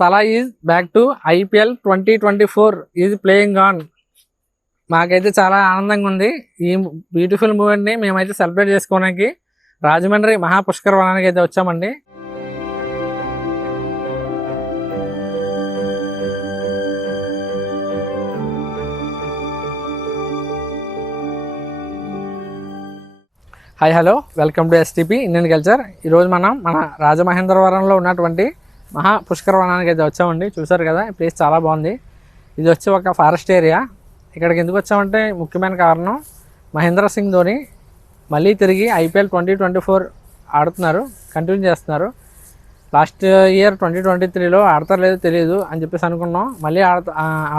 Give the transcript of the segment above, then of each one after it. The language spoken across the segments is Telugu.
తలా is back to IPL 2024 is playing on. మాకైతే చాలా ఆనందంగా ఉంది. ఈ బ్యూటిఫుల్ మూమెంట్ని మేమైతే సెలబ్రేట్ చేసుకోవడానికి రాజమండ్రి మహాపుష్కర వనానికి అయితే వచ్చామండి. Hi hello, welcome to STP Indian culture. ఈరోజు మనం మన రాజమహేంద్రవరంలో ఉన్నటువంటి మహాపుష్కర వనానికి అయితే వచ్చామండి. చూసారు కదా, ఈ ప్లేస్ చాలా బాగుంది. ఇది వచ్చి ఒక ఫారెస్ట్ ఏరియా. ఇక్కడికి ఎందుకు వచ్చామంటే ముఖ్యమైన కారణం, మహేంద్ర సింగ్ ధోని మళ్ళీ తిరిగి IPL 2024 ఆడుతున్నారు, కంటిన్యూ చేస్తున్నారు. లాస్ట్ ఇయర్ 2023లో ఆడతారో లేదో తెలియదు అని చెప్పేసి అనుకున్నాం. మళ్ళీ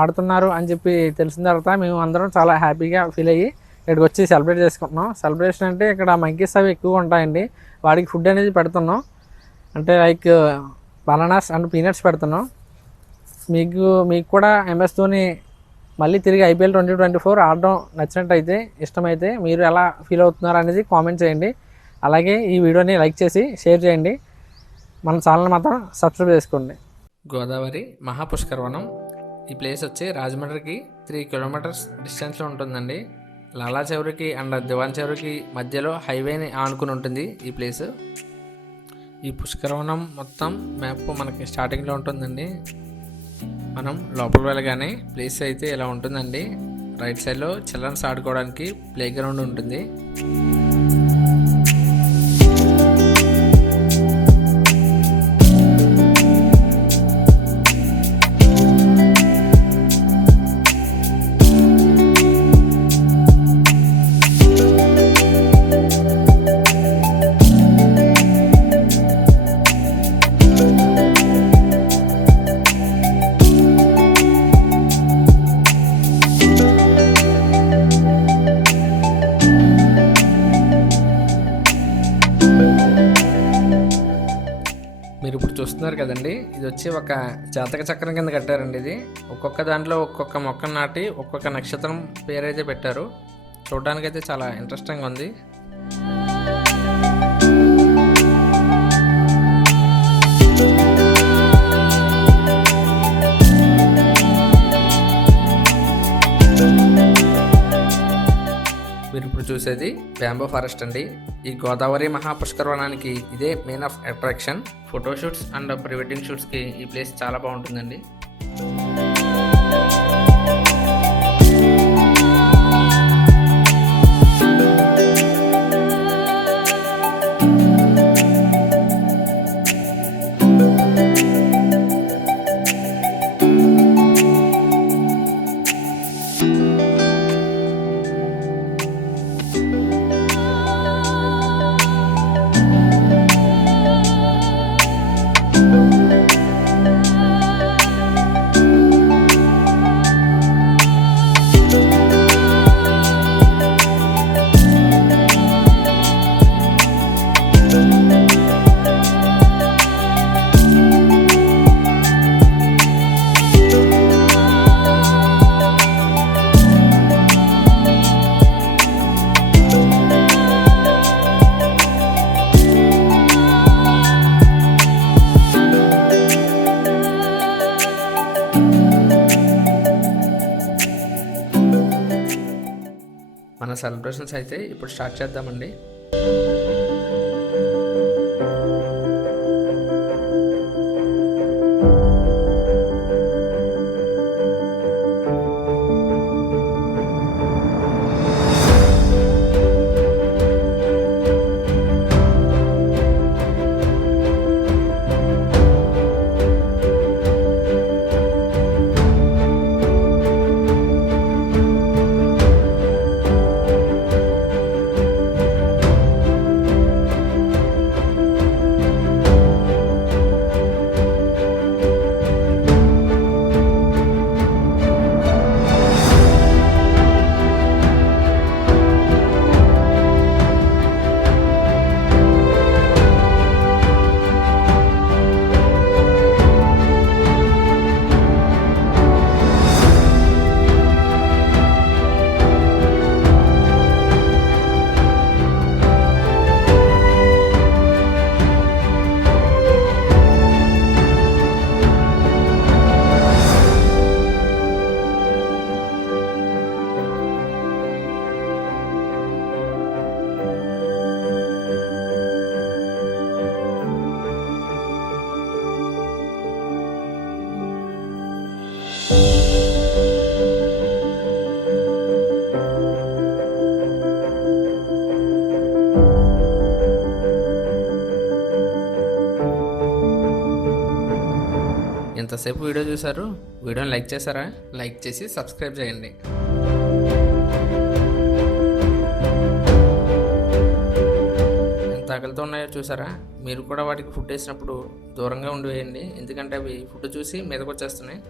ఆడుతున్నారు అని చెప్పి తెలిసిన తర్వాత మేము అందరం చాలా హ్యాపీగా ఫీల్ అయ్యి ఇక్కడికి వచ్చి సెలబ్రేట్ చేసుకుంటున్నాం. సెలబ్రేషన్ అంటే ఇక్కడ మంకీస్ అవి ఎక్కువగా ఉంటాయండి. వాడికి ఫుడ్ అనేది పెడుతున్నాం, అంటే లైక్ బనానాస్ అండ్ పీనట్స్ పెడుతున్నాం. మీకు కూడా MS ధోని మళ్ళీ తిరిగి IPL 2024 ఆడడం నచ్చినట్టయితే, ఇష్టమైతే మీరు ఎలా ఫీల్ అవుతున్నారు అనేది కామెంట్ చేయండి. అలాగే ఈ వీడియోని లైక్ చేసి షేర్ చేయండి. మన ఛానల్ మాత్రం సబ్స్క్రైబ్ చేసుకోండి. గోదావరి మహాపుష్కర వనం. ఈ ప్లేస్ వచ్చి రాజమండ్రికి 3 కిలోమీటర్స్ డిస్టెన్స్లో ఉంటుందండి. లాలా చౌరికి అండ్ దివాన్ చౌరికి మధ్యలో హైవేని ఆనుకుని ఉంటుంది ఈ ప్లేస్. ఈ పుష్కరవనం మొత్తం మ్యాప్ మనకి స్టార్టింగ్లో ఉంటుందండి. మనం లోపల వెళ్ళగానే ప్లేస్ అయితే ఇలా ఉంటుందండి. రైట్ సైడ్లో చిల్డ్రన్స్ ఆడుకోవడానికి ప్లే గ్రౌండ్ ఉంటుంది. మీరు ఇప్పుడు చూస్తున్నారు కదండి, ఇది వచ్చి ఒక జాతక చక్రం కింద కట్టారండి. ఇది ఒక్కొక్క దాంట్లో ఒక్కొక్క మొక్కను నాటి ఒక్కొక్క నక్షత్రం పేరైతే పెట్టారు. చూడడానికైతే చాలా ఇంట్రెస్టింగ్గా ఉంది. మీరు ఇప్పుడు చూసేది బ్యాంబో ఫారెస్ట్ అండి. ఈ గోదావరి మహాపుష్కర వనానికి ఇదే main of attraction. Photoshoots and pre wedding షూట్స్కి ఈ ప్లేస్ చాలా బాగుంటుందండి. మన సెలబ్రేషన్స్ అయితే ఇప్పుడు స్టార్ట్ చేద్దామండి. ఎంతసేపు వీడియో చూసారు? వీడియోని లైక్ చేశారా? లైక్ చేసి సబ్స్క్రైబ్ చేయండి. ఎంత ఆకలితో ఉన్నాయో చూసారా? మీరు కూడా వాటికి ఫుడ్ వేసినప్పుడు దూరంగా ఉండి వేయండి, ఎందుకంటే అవి ఫుడ్ చూసి మీదకి వచ్చేస్తున్నాయి.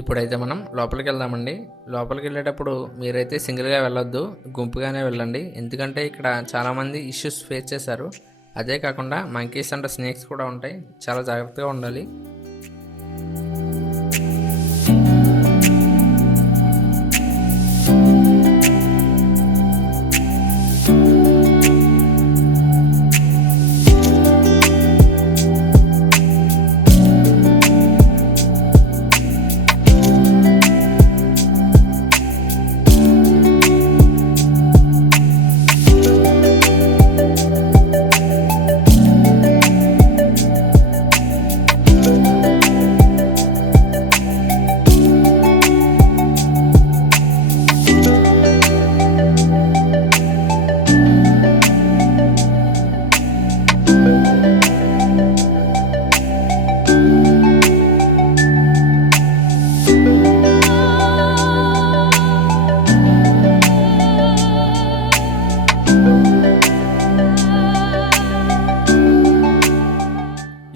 ఇప్పుడైతే మనం లోపలికి వెళ్దామండి. లోపలికి వెళ్ళేటప్పుడు మీరైతే సింగిల్గా వెళ్ళొద్దు, గుంపుగానే వెళ్ళండి. ఎందుకంటే ఇక్కడ చాలామంది ఇష్యూస్ ఫేస్ చేశారు. అదే కాకుండా మంకీస్ అండ్ స్నేక్స్ కూడా ఉంటాయి, చాలా జాగ్రత్తగా ఉండాలి.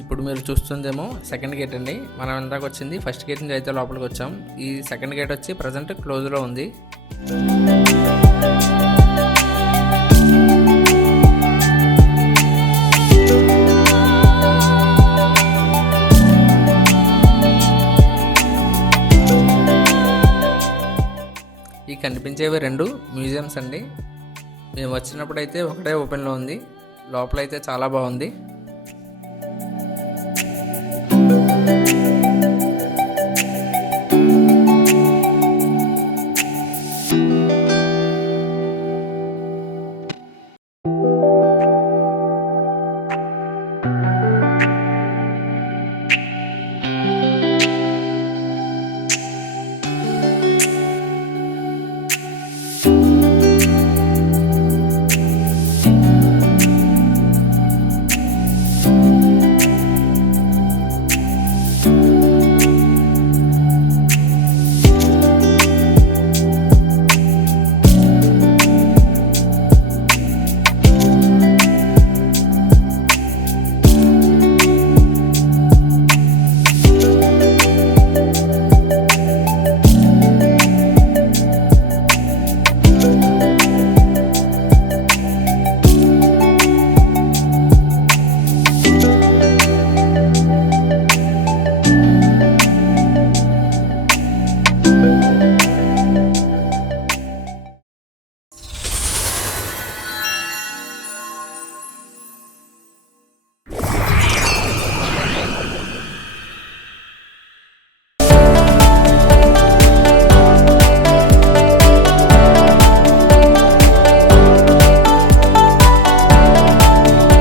ఇప్పుడు మీరు చూస్తుందేమో సెకండ్ గేట్ అండి. మనం ఇందాక వచ్చింది ఫస్ట్ గేట్ నుంచి అయితే లోపలికి వచ్చాం. ఈ సెకండ్ గేట్ వచ్చి ప్రజెంట్ క్లోజ్లో ఉంది. ఈ కనిపించేవి 2 మ్యూజియంస్ అండి. మేము వచ్చినప్పుడు అయితే ఒకటే ఓపెన్లో ఉంది, లోపలైతే చాలా బాగుంది.